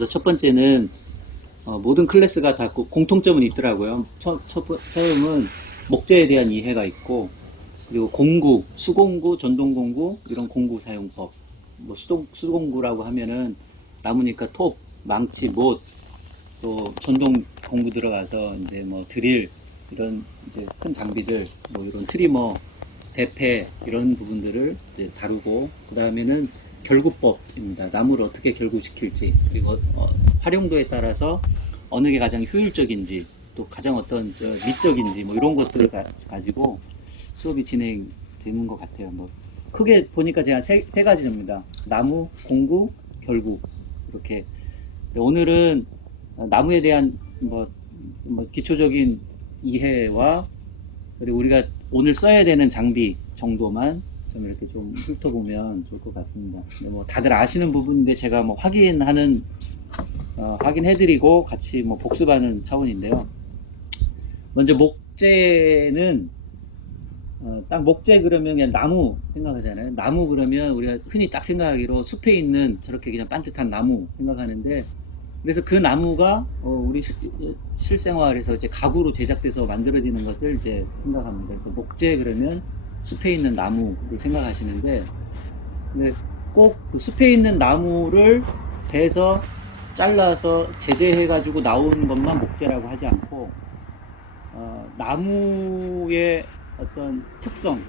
그래서 첫 번째는 모든 클래스가 다 공통점은 있더라고요. 처음은 목재에 대한 이해가 있고, 그리고 공구, 수공구, 전동공구 이런 공구 사용법. 뭐 수공구라고 하면은 나무니까 톱, 망치, 못, 또 전동 공구 들어가서 이제 뭐 드릴 이런 이제 큰 장비들, 뭐 이런 트리머, 대패 이런 부분들을 이제 다루고, 그 다음에는 결구법입니다. 나무를 어떻게 결구시킬지, 그리고 활용도에 따라서 어느 게 가장 효율적인지, 또 가장 어떤 미적인지 뭐 이런 것들을 가지고 수업이 진행되는 것 같아요. 뭐 크게 보니까 제가 세 가지입니다. 나무, 공구, 결구 이렇게. 오늘은 나무에 대한 뭐 기초적인 이해와, 그리고 우리가 오늘 써야 되는 장비 정도만 좀 이렇게 좀 훑어보면 좋을 것 같습니다. 뭐 다들 아시는 부분인데 제가 뭐 확인해드리고 같이 뭐 복습하는 차원인데요. 먼저 목재는 딱 목재 그러면 그냥 나무 생각하잖아요. 나무 그러면 우리가 흔히 딱 생각하기로 숲에 있는 저렇게 그냥 반듯한 나무 생각하는데, 그래서 그 나무가 우리 실생활에서 이제 가구로 제작돼서 만들어지는 것을 이제 생각합니다. 그래서 목재 그러면 숲에 있는 나무를 생각하시는데, 근데 꼭그 숲에 있는 나무를 베서 잘라서 제재해가지고 나오는 것만 목재라고 하지 않고, 나무의 어떤 특성,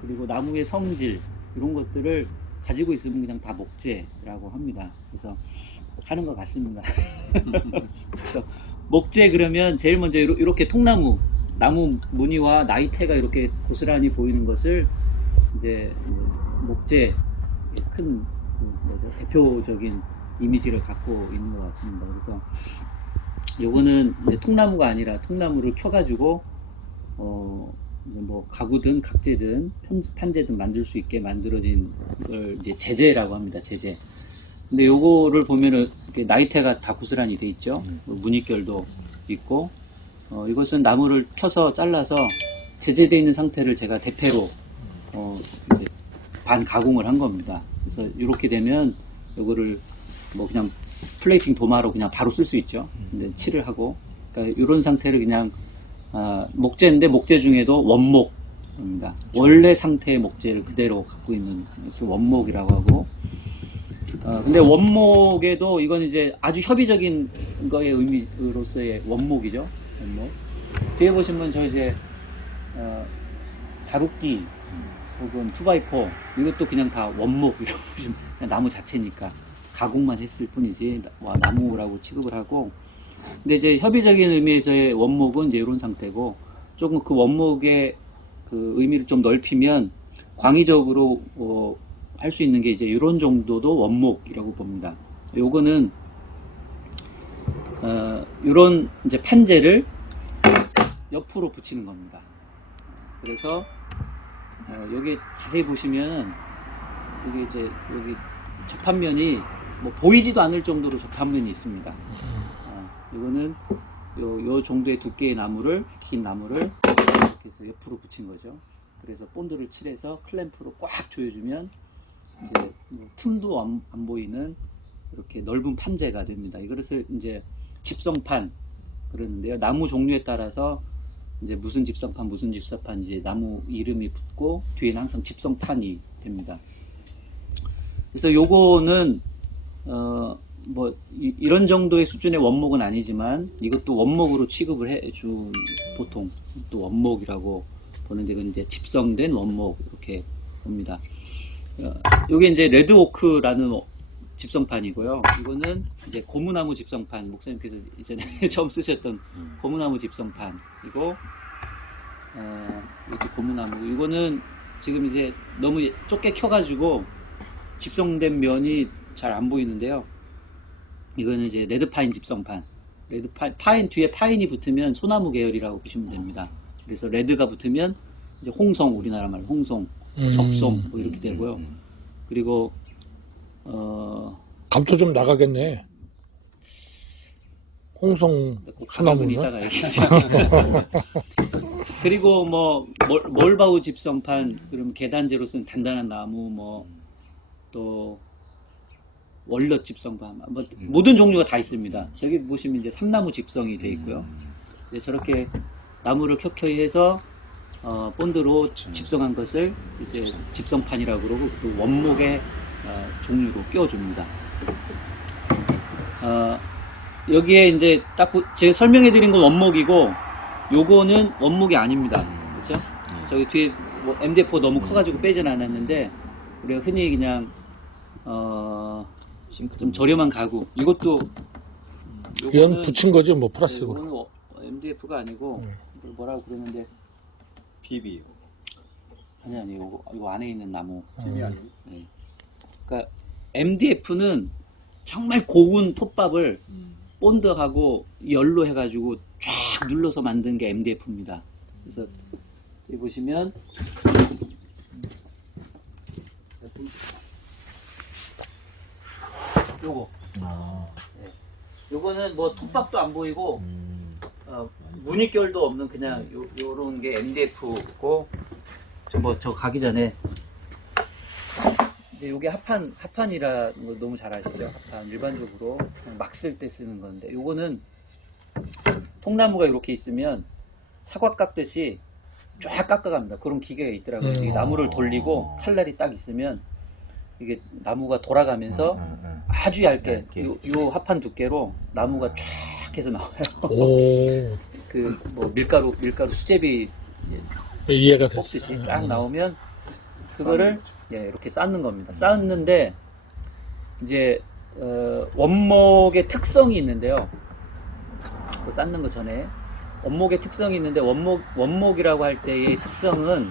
그리고 나무의 성질, 이런 것들을 가지고 있으면 그냥 다 목재라고 합니다. 그래서 하는 것 같습니다. 그래서 목재 그러면 제일 먼저 이렇게 통나무, 나무 무늬와 나이테가 이렇게 고스란히 보이는 것을 이제 목재 큰 대표적인 이미지를 갖고 있는 것 같습니다. 그래서 요거는 이제 통나무가 아니라 통나무를 켜가지고 뭐 가구든 각재든 판재든 만들 수 있게 만들어진 걸 이제 제재라고 합니다. 제재. 근데 요거를 보면은 이렇게 나이테가 다 고스란히 돼 있죠. 무늬결도 있고, 이것은 나무를 펴서 잘라서 제재되어 있는 상태를 제가 대패로 이제 반 가공을 한 겁니다. 그래서 이렇게 되면 요거를 뭐 그냥 플레이팅 도마로 그냥 바로 쓸 수 있죠. 근데 칠을 하고, 그러니까 이런 상태를 그냥 목재인데 목재 중에도 원목입니다. 원래 상태의 목재를 그대로 갖고 있는 것을 원목이라고 하고, 근데 원목에도 이건 이제 아주 협의적인 거의 의미로서의 원목이죠. 원목. 뒤에 보시면 저 이제 다루기 혹은 2x4 이것도 그냥 다 원목이라고 보시면, 그냥 나무 자체니까 가공만 했을 뿐이지 나무라고 취급을 하고, 근데 이제 협의적인 의미에서의 원목은 이제 이런 상태고, 조금 그 원목의 그 의미를 좀 넓히면 광의적으로 할 수 있는 게 이제 이런 정도도 원목이라고 봅니다. 요거는 이런 이제 판재를 옆으로 붙이는 겁니다. 그래서 여기 자세히 보시면 여기 이제 여기 접합면이 뭐 보이지도 않을 정도로 접합면이 있습니다. 이거는 요 정도의 두께의 나무를, 긴 나무를 이렇게 해서 옆으로 붙인 거죠. 그래서 본드를 칠해서 클램프로 꽉 조여주면 이제 뭐 틈도 안 보이는 이렇게 넓은 판재가 됩니다. 이것을 이제 집성판 그러는데요. 나무 종류에 따라서 이제 무슨 집성판, 무슨 집성판 이제 나무 이름이 붙고 뒤에는 항상 집성판이 됩니다. 그래서 요거는 뭐 이런 정도의 수준의 원목은 아니지만 이것도 원목으로 취급을 해준, 보통 또 원목이라고 보는데, 이건 이제 집성된 원목 이렇게 봅니다. 요게 이제 레드오크라는 집성판이고요. 이거는 이제 고무나무 집성판, 목사님께서 이전에 처음 쓰셨던 고무나무 집성판이고, 이것도 고무나무. 이거는 지금 이제 너무 좁게 켜가지고 집성된 면이 잘 안 보이는데요. 이거는 이제 레드파인 집성판. 파인 뒤에 파인이 붙으면 소나무 계열이라고 보시면 됩니다. 그래서 레드가 붙으면 이제 홍송, 우리나라 말로 홍송, 적송 뭐 이렇게 되고요. 그리고 감도 좀 나가겠네. 홍성 소나무는. 이따가 얘기하죠. 그리고 뭐 몰바우 집성판, 그러면 계단재로 쓴 단단한 나무, 뭐 또 월넛 집성판, 뭐 모든 종류가 다 있습니다. 저기 보시면 이제 삼나무 집성이 돼 있고요. 이제 저렇게 나무를 켜켜이 해서 본드로 집성한 것을 이제 집성판이라고 그러고 또 원목의 종류로 끼워줍니다. 여기에 이제 딱 제가 설명해 드린 건 원목이고 요거는 원목이 아닙니다. 그렇죠? 저기 뒤에 뭐 MDF 너무 커가지고 빼진 않았는데 우리가 흔히 그냥 좀 저렴한 가구. 이것도 이건 붙인 거지 뭐 플라스틱으로. 이거는 MDF가 아니고 이걸 뭐라고 그러는데 비비. 아니 이거 안에 있는 나무. 비비 아니에요? 네. 그러니까 MDF는 정말 고운 톱밥을 본드하고 열로 해가지고 쫙 눌러서 만든 게 MDF입니다. 그래서 여기 보시면 요거. 네. 요거는 뭐 톱밥도 안 보이고 무늬결도 없는 그냥 요런 게 MDF고 저 가기 전에 이제 요게 합판이라는 거 너무 잘 아시죠? 합판 일반적으로 막 쓸 때 쓰는 건데 요거는 통나무가 이렇게 있으면 사과 깎듯이 쫙 깎아갑니다. 그런 기계가 있더라고요. 이게 나무를 돌리고 칼날이 딱 있으면 이게 나무가 돌아가면서 아주 얇게 요 합판 두께로 나무가 쫙 해서 나와요. 오, 그 뭐 밀가루 수제비 이해가 됐어. 볶듯이 쫙 나오면 그거를 이렇게 쌓는 겁니다. 쌓는데 이제 원목의 특성이 있는데요. 그 쌓는 거 전에 원목의 특성이 있는데 원목이라고 할 때의 특성은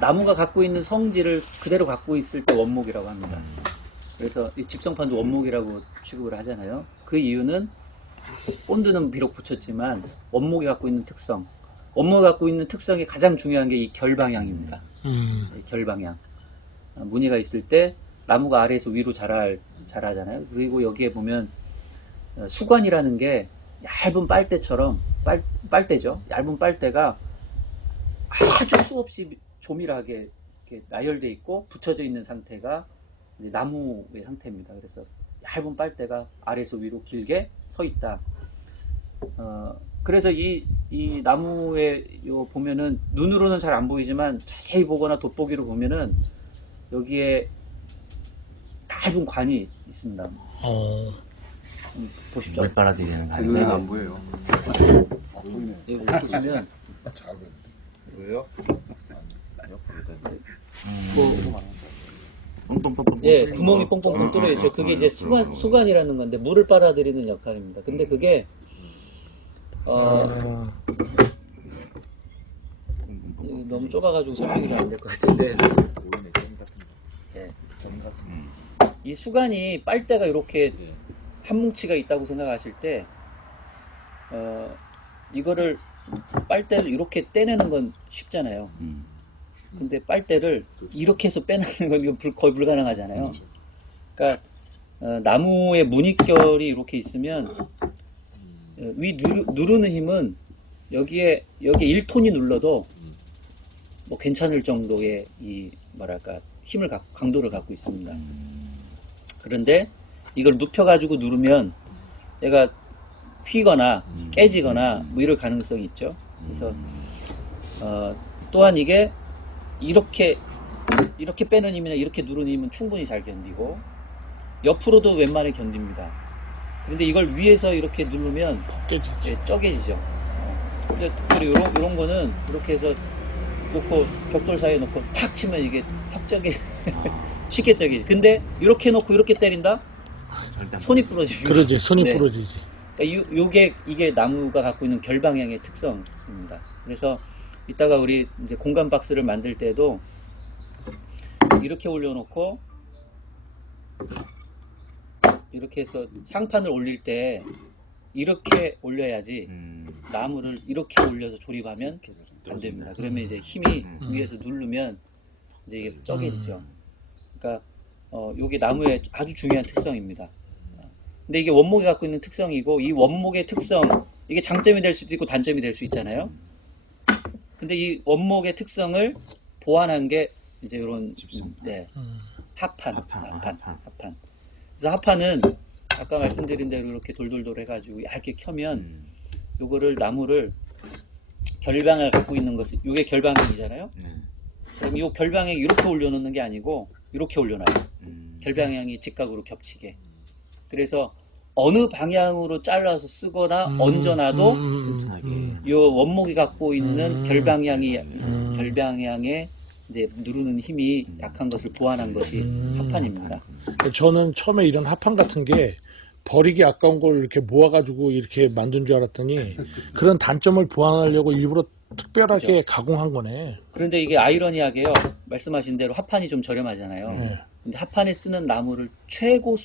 나무가 갖고 있는 성질을 그대로 갖고 있을 때 원목이라고 합니다. 그래서 이 집성판도 원목이라고 취급을 하잖아요. 그 이유는 본드는 비록 붙였지만 원목이 갖고 있는 특성, 원목이 갖고 있는 특성이 가장 중요한 게 이 결방향입니다. 이 결방향. 무늬가 있을 때 나무가 아래에서 위로 자라잖아요. 그리고 여기에 보면 수관이라는 게 얇은 빨대처럼 빨대죠. 얇은 빨대가 아주 수없이 조밀하게 이렇게 나열되어 있고 붙여져 있는 상태가 이제 나무의 상태입니다. 그래서 얇은 빨대가 아래에서 위로 길게 서 있다. 그래서 이 나무에 보면은 눈으로는 잘 안 보이지만 자세히 보거나 돋보기로 보면은 여기에 얇은 관이 있습니다. 보십시오. 물 빨아들이는 거 눈에는 아니에요? 안 보여요. 여기 보시면 잘 보이는데. 왜요? 옆으로 됐네. 예, 구멍이 뽕뽕뽕 뚫려 있죠. 그게 이제 수관이라는 건데 물을 빨아들이는 역할입니다. 근데 그게 너무 좁아가지고 설명이 잘 안 될 것 같은데. 예. 이 수관이 빨대가 이렇게 한 뭉치가 있다고 생각하실 때 이거를 빨대를 이렇게 떼내는 건 쉽잖아요. 근데 빨대를 이렇게 해서 빼내는 건 이건 거의 불가능하잖아요. 그러니까 나무의 무늬결이 이렇게 있으면 위 누르는 힘은 여기에 1톤이 눌러도 뭐 괜찮을 정도의 이 뭐랄까 강도를 갖고 있습니다. 그런데 이걸 눕혀가지고 누르면 얘가 휘거나 깨지거나 뭐 이럴 가능성이 있죠. 그래서 또한 이게 이렇게 빼는 힘이나 이렇게 누르는 힘은 충분히 잘 견디고 옆으로도 웬만하면 견딥니다. 그런데 이걸 위에서 이렇게 누르면 쪄개지죠. 특별히 이런 거는 이렇게 해서 놓고 벽돌 사이에 놓고 탁 치면 이게 탁 쪄개 쉽게 쪄개지. 근데 이렇게 놓고 이렇게 때린다? 손이 부러집니다. 그러지, 손이 네. 부러지지. 그러니까 이게 나무가 갖고 있는 결방향의 특성입니다. 그래서 이따가 우리 이제 공간 박스를 만들 때도 이렇게 올려놓고 이렇게 해서 상판을 올릴 때 이렇게 올려야지 나무를 이렇게 올려서 조립하면 안 됩니다. 그러면 이제 힘이 위에서 누르면 이제 이게 쪄개지죠. 그러니까 요게 나무의 아주 중요한 특성입니다. 근데 이게 원목이 갖고 있는 특성이고 이 원목의 특성 이게 장점이 될 수도 있고 단점이 될 수 있잖아요. 근데 이 원목의 특성을 보완한 게 이제 이런 합판. 그래서 합판은 아까 말씀드린 대로 이렇게 돌돌돌 해가지고 얇게 켜면 요거를 나무를 결방을 갖고 있는 것이 요게 결방향이잖아요. 그럼 요 결방향 이렇게 올려놓는 게 아니고 이렇게 올려놔요. 결방향이 직각으로 겹치게. 그래서 어느 방향으로 잘라서 쓰거나 얹어놔도 요 원목이 갖고 있는 결방향에 이제 누르는 힘이 약한 것을 보완한 것이 합판입니다. 저는 처음에 이런 합판 같은 게 버리기 아까운 걸 이렇게 모아가지고 이렇게 만든 줄 알았더니 그런 단점을 보완하려고 일부러 특별하게 그렇죠. 가공한 거네. 그런데 이게 아이러니하게요. 말씀하신 대로 합판이 좀 저렴하잖아요. 네. 근데 합판에 쓰는 나무를 최고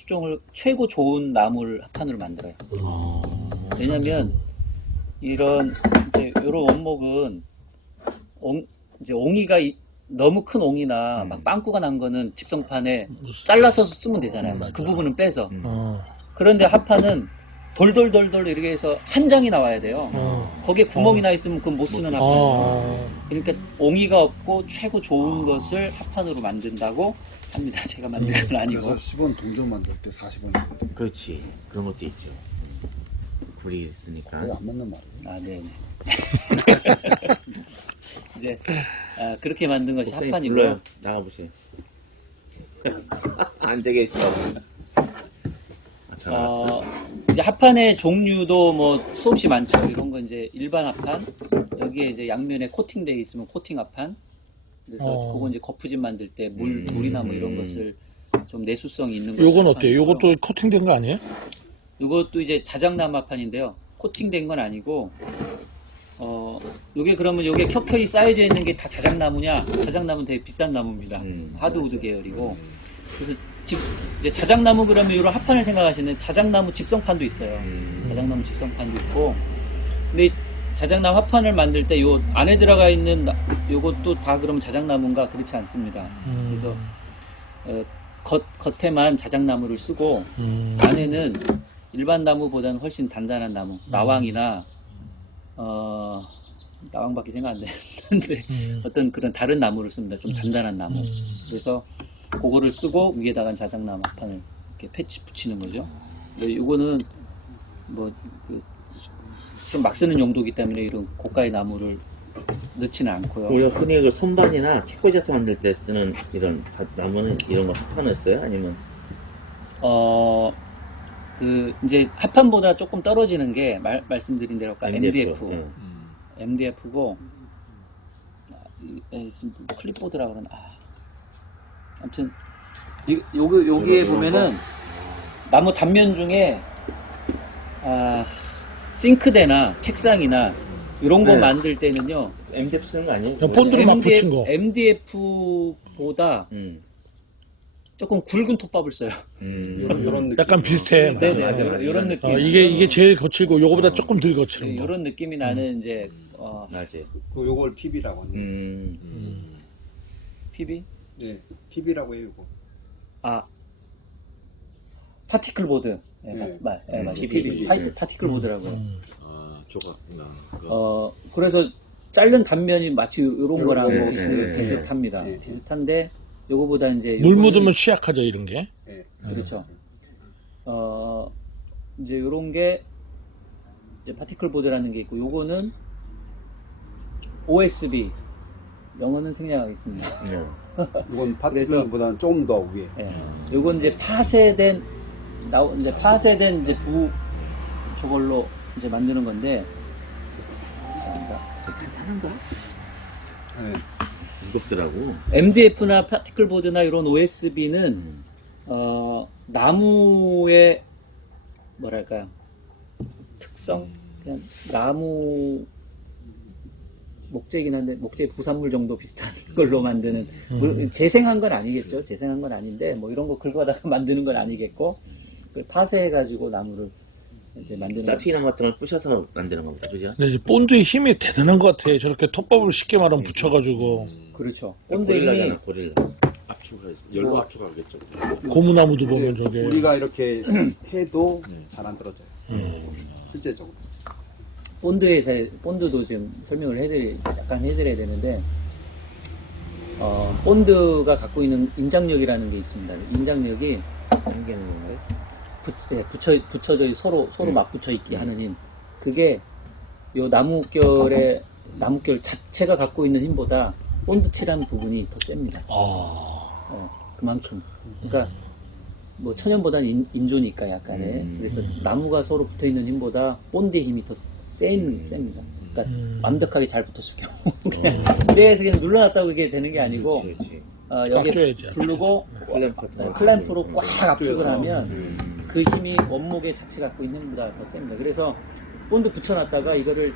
좋은 나무를 합판으로 만들어요. 왜냐면 이런 원목은 이제 옹이가 너무 큰 옹이나 막 빵꾸가 난 거는 집성판에 잘라서 쓰면 되잖아요. 그 부분은 빼서. 그런데 합판은 돌돌돌돌 이렇게 해서 한 장이 나와야 돼요. 거기에 구멍이 나 있으면 그건 못 쓰는 합판이에요. 그러니까 옹이가 없고 최고 좋은 것을 합판으로 만든다고 합니다. 제가 만든 건 아니고. 그래서 10원 동전 만들 때 40원. 그렇지. 그런 것도 있죠. 굴이 있으니까. 거의 안 맞는 말이에요. 아, 네. 이제 그렇게 만든 것이 합판이고요. 나가보세요. 앉아 계시오. 이제 합판의 종류도 뭐 수없이 많죠. 이런 건 이제 일반 합판, 여기에 이제 양면에 코팅되어 있으면 코팅 합판. 그래서 그거 이제 거푸집 만들 때 물이나 뭐 이런 것을 좀 내수성이 있는 거. 요건 어때요? 요것도 코팅된 거 아니에요? 이것도 이제 자작나무 합판인데요. 코팅된 건 아니고, 요게 그러면 요게 켜켜이 쌓여져 있는 게 다 자작나무냐? 자작나무는 되게 비싼 나무입니다. 하드우드 계열이고. 그래서 이제 자작나무 그러면 이런 합판을 생각하시는 자작나무 집성판도 있어요. 자작나무 집성판도 있고. 근데 이 자작나무 합판을 만들 때 요 안에 들어가 있는 요것도 다 그럼 자작나무인가? 그렇지 않습니다. 그래서 겉에만 자작나무를 쓰고 안에는 일반 나무보다는 훨씬 단단한 나무, 나왕이나 나왕밖에 생각 안 되는데 어떤 그런 다른 나무를 씁니다. 좀 단단한 나무. 그래서 그거를 쓰고 위에다가 자작나무 합판을 이렇게 패치 붙이는 거죠. 근데 요거는 뭐 좀 막 쓰는 용도이기 때문에 이런 고가의 나무를 넣지는 않고요. 우리가 흔히 그 선반이나 책꽂이 만들 때 쓰는 이런 나무는 이런 거 합판을 써요? 아니면? 이제 합판보다 조금 떨어지는 게 말씀드린 대로 아까 MDF. MDF고 클립보드라 그러나 아무튼 여기에 보면은 나무 단면 중에 싱크대나 책상이나 이런 거 네. 만들 때는요 MDF 쓰는 거 아니에요? 그냥 본드로 막 붙인 거. MDF보다 조금 굵은 톱밥을 써요. 이런 느낌. 약간 비슷해. 맞아. 네네, 맞아. 이런 느낌. 이게 제일 거칠고 요거보다 조금 덜 거칠은 거. 이런 느낌이 나는 이제 맞지. 요걸 PB라고 하는. PB? 네, PB라고 해요, 이거. 파티클 보드. 네. 맞 PB. PB. 파티클 보드라고요. 조각나. 그래서 자른 단면이 마치 이런 거랑 뭐 네. 비슷합니다. 네. 비슷한데 요거보다 이제 물 요거는- 묻으면 취약하죠 이런 게. 네. 그렇죠. 이제 요런 게 이제 파티클 보드라는 게 있고 요거는 OSB. 영어는 생략하겠습니다. 이건 파티클보다는 조금 더 위에. 예. 요건 이제 파쇄된 이제 저걸로 이제 만드는 건데. 탄탄한가? 네. 무겁더라고. MDF나 파티클 보드나 이런 OSB는 나무의 뭐랄까요 특성 그냥 나무 목재이긴 한데 목재 부산물 정도 비슷한 걸로 만드는 물론 재생한 건 아니겠죠. 재생한 건 아닌데 뭐 이런 거 긁어다가 만드는 건 아니겠고 파쇄해가지고 나무를 이제 만드는 짜투기랑 같은 걸 부셔서 만드는 거보다 그죠? 근데 이제 본드의 힘이 대단한 것 같아. 저렇게 톱밥을 쉽게 말하면 붙여가지고 그렇죠. 본드의 힘이 고릴라잖아, 고릴라. 열로 압축하겠죠. 고무나무도 보면 저게. 우리가 이렇게 해도 잘 안 떨어져요. 실제적으로. 본드도 지금 설명을 약간 해드려야 되는데, 본드가 갖고 있는 인장력이라는 게 있습니다. 인장력이 당기는 건가요? 붙여져 서로 맞붙여 있게 하는 힘. 그게 요 나무결 자체가 갖고 있는 힘보다 본드 칠한 부분이 더 셉니다. 그만큼. 그러니까 뭐 천연보다는 인조니까 약간의. 그래서 나무가 서로 붙어 있는 힘보다 본드의 힘이 더 셉니다. 그러니까 완벽하게 잘 붙었을 경우 그냥 배에서 그냥 눌러놨다고 이게 되는 게 아니고 그렇지. 여기 꽉 부르고 클램프로 꽉 압축을 하면 그 힘이 원목의 자체 갖고 있는 힘보다 더 셉니다. 그래서 본드 붙여놨다가 이거를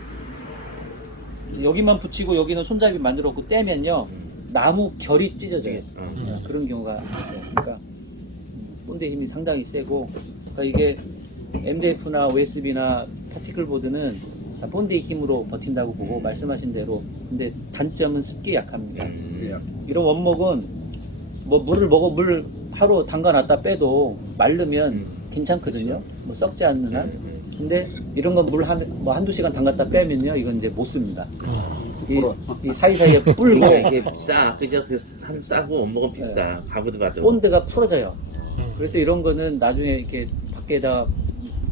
여기만 붙이고 여기는 손잡이 만들었고 떼면요 나무 결이 찢어져요. 그런 경우가 있어요. 그러니까 본드의 힘이 상당히 세고 그러니까 이게 MDF나 OSB나 파티클 보드는 본드의 힘으로 버틴다고 보고 말씀하신 대로 근데 단점은 습기에 약합니다. 이런 원목은 뭐 물 하루 담가놨다 빼도 마르면 괜찮거든요. 뭐 썩지 않는 한. 근데 이런 건 물 한두 시간 담갔다 빼면요 이건 이제 못 씁니다. 이 사이사이에 불고 이게 싸. 그죠? 싸고 원목은 비싸. 가구도 봐도. 본드가 풀어져요. 그래서 이런 거는 나중에 이렇게 밖에다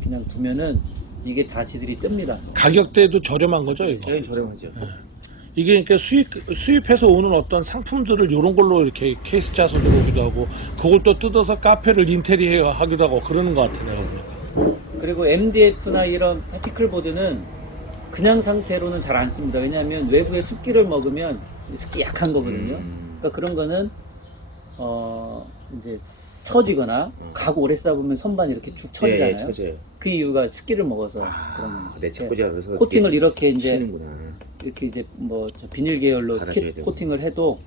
그냥 두면은 이게 다 지들이 뜹니다. 가격대도 저렴한 거죠, 이거? 제일 저렴하죠. 이게 그러니까 수입해서 오는 어떤 상품들을 이런 걸로 이렇게 케이스 짜서 들어오기도 하고, 그걸 또 뜯어서 카페를 인테리어 하기도 하고 그러는 것 같아, 내가 보니까. 그리고 MDF나 이런 파티클 보드는 그냥 상태로는 잘 안 씁니다. 왜냐하면 외부에 습기를 먹으면 습기 약한 거거든요. 그러니까 그런 거는 이제 처지거나 가구 오래 쓰다 보면 선반이 이렇게 축 처지잖아요. 처져요. 그 이유가 습기를 먹어서 그런 내 자꾸자 그래서 코팅을 이렇게 이제 치는구나. 이렇게 이제 뭐 저 비닐 계열로 갈아줘야 되고. 코팅을 해도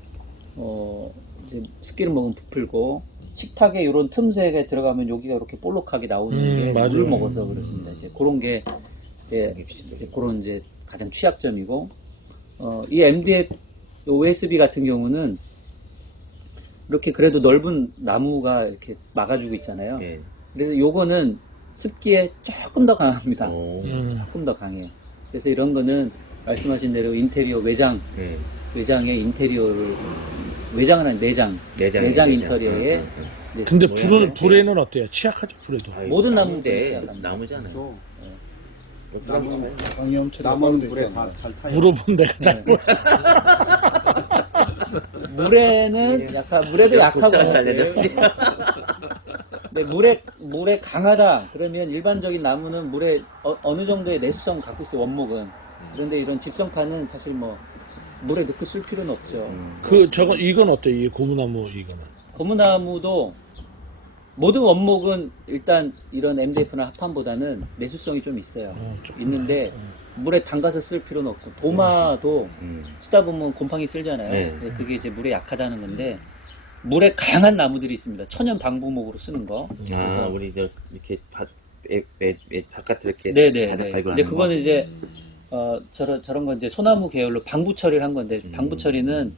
이제 습기를 먹으면 부풀고 식탁에 이런 틈새에 들어가면 여기가 이렇게 볼록하게 나오는 게 맞아요. 물을 먹어서 그렇습니다. 이제 그런 게 이제 그런 이제 가장 취약점이고 이 MDF OSB 같은 경우는 이렇게 그래도 넓은 나무가 이렇게 막아주고 있잖아요. 예. 그래서 요거는 습기에 조금 더 강합니다. 오. 조금 더 강해요. 그래서 이런 거는 말씀하신 대로 인테리어 예. 외장의 인테리어를 외장은 아니 내장 인테리어에 이제 근데 모양을 불에는 어때요? 취약하죠, 불에도. 모든 나무들은 나무인데 취약합니다. 나무잖아요. 나무는 물에 다 잘 타요. 물어보면 내가 잘 몰라. 물에는 물에도 약하고 네, 물에 강하다 그러면 일반적인 나무는 물에 어느 정도의 내수성을 갖고 있어요. 원목은. 그런데 이런 집성판은 사실 뭐 물에 넣고 쓸 필요는 없죠. 이건 어때요? 이 고무나무 이거는. 고무나무도 모든 원목은 일단 이런 MDF나 합판보다는 내수성이 좀 있어요. 있는데 물에 담가서 쓸 필요는 없고 도마도 쓰다 보면 곰팡이 쓸잖아요. 네. 그게 이제 물에 약하다는 건데 물에 강한 나무들이 있습니다. 천연 방부목으로 쓰는 거. 아, 우리 이렇게 바깥에 이렇게 네네네. 바닥 갈고 근데 하는 그거는 거. 이제 저런 건 이제 소나무 계열로 방부 처리를 한 건데 방부 처리는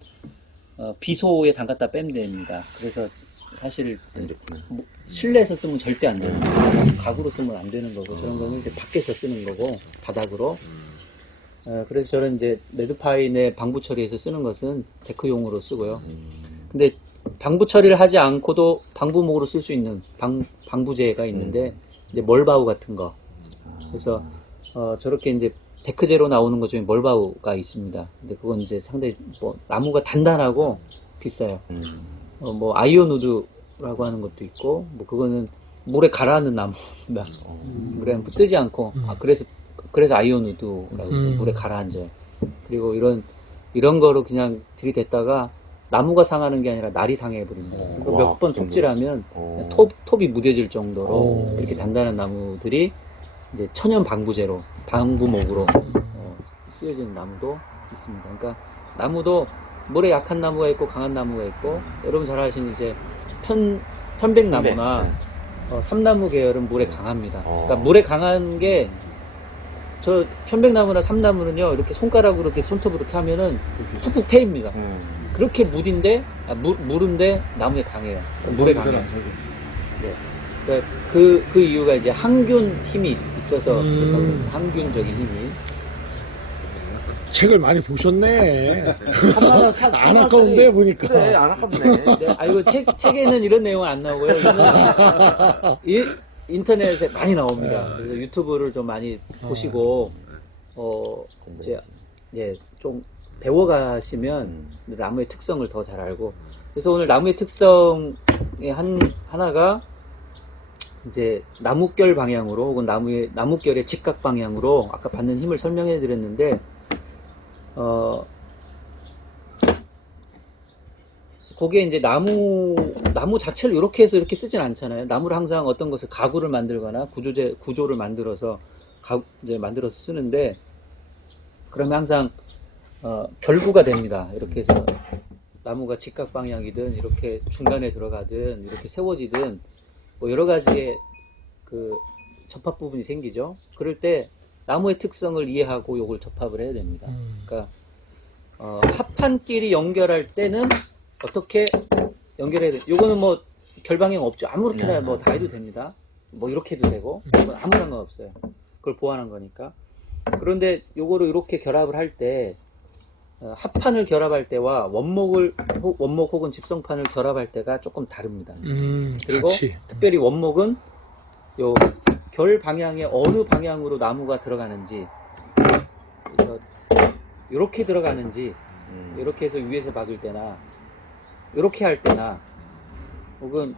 비소에 담갔다 빼면 됩니다. 그래서 사실 안 좋구나. 뭐 실내에서 쓰면 절대 안 되는 거고 가구로 쓰면 안 되는 거고 저런 거는 이제 밖에서 쓰는 거고 바닥으로. 그래서 저는 이제 레드파인에 방부 처리해서 쓰는 것은 데크용으로 쓰고요. 근데 방부 처리를 하지 않고도 방부목으로 쓸 수 있는 방부제가 있는데 이제 멀바우 같은 거. 그래서 저렇게 이제 데크제로 나오는 것 중에 멀바우가 있습니다. 근데 그건 이제 상당히 뭐 나무가 단단하고 비싸요. 뭐 아이언우드라고 하는 것도 있고 뭐 그거는 물에 가라앉는 나무입니다. 물에 뜨지 않고 그래서 아이언우드라고 물에 가라앉아요. 그리고 이런 거로 그냥 들이댔다가 나무가 상하는 게 아니라 날이 상해버립니다. 몇 번 톱질하면 톱이 무뎌질 정도로 이렇게 단단한 나무들이 이제 천연 방부제로 방부목으로 쓰여지는 나무도 있습니다. 그러니까 나무도 물에 약한 나무가 있고 강한 나무가 있고 여러분 잘 아시는 이제 편백나무나 삼나무 계열은 물에 강합니다. 그러니까 물에 강한 게 저 편백나무나 삼나무는요 이렇게 손가락으로 이렇게 손톱으로 이렇게 하면은 푹푹 패입니다. 그렇게 물인데 나무에 강해요. 물에 강해요. 네. 그러니까 그 이유가 이제 항균 힘이 있어서 항균적인 힘이. 책을 많이 보셨네. 한마다 사- 안 아까운데 보니까. 그래, 안 아깝네. 네, 아, 이거 책에는 이런 내용은 안 나오고요. 이거는 인터넷에 많이 나옵니다. 그래서 유튜브를 좀 많이 보시고, 이제, 예, 좀 배워가시면 나무의 특성을 더 잘 알고. 그래서 오늘 나무의 특성의 하나가 이제 나뭇결 방향으로 혹은 나뭇결의 직각 방향으로 아까 받는 힘을 설명해 드렸는데, 거기에 이제 나무 자체를 이렇게 해서 이렇게 쓰진 않잖아요. 나무를 항상 어떤 것을 가구를 만들거나 구조를 만들어서 이제 만들어서 쓰는데, 그러면 항상 결구가 됩니다. 이렇게 해서 나무가 직각 방향이든 이렇게 중간에 들어가든 이렇게 세워지든 뭐 여러 가지의 그 접합 부분이 생기죠. 그럴 때 나무의 특성을 이해하고 요걸 접합을 해야 됩니다. 그러니까 합판끼리 연결할 때는 어떻게 연결해야 돼? 요거는 뭐 결방향 없죠. 아무렇게나 뭐 다 해도 됩니다. 뭐 이렇게 해도 되고 이건 아무 상관 없어요. 그걸 보완한 거니까. 그런데 요거를 이렇게 결합을 할 때 합판을 결합할 때와 원목 혹은 집성판을 결합할 때가 조금 다릅니다. 그리고 같이. 특별히 원목은 요 결 방향의 어느 방향으로 나무가 들어가는지, 그래서 이렇게 들어가는지, 이렇게 해서 위에서 박을 때나 이렇게 할 때나, 혹은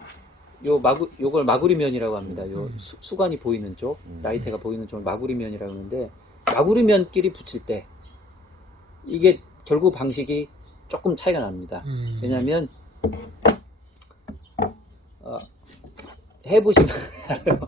요걸 마구리면이라고 합니다. 요 수관이 보이는 쪽, 나이테가 보이는 쪽을 마구리면이라고 하는데, 마구리면끼리 붙일 때 이게 결국 방식이 조금 차이가 납니다. 왜냐하면 해보시면 알아요.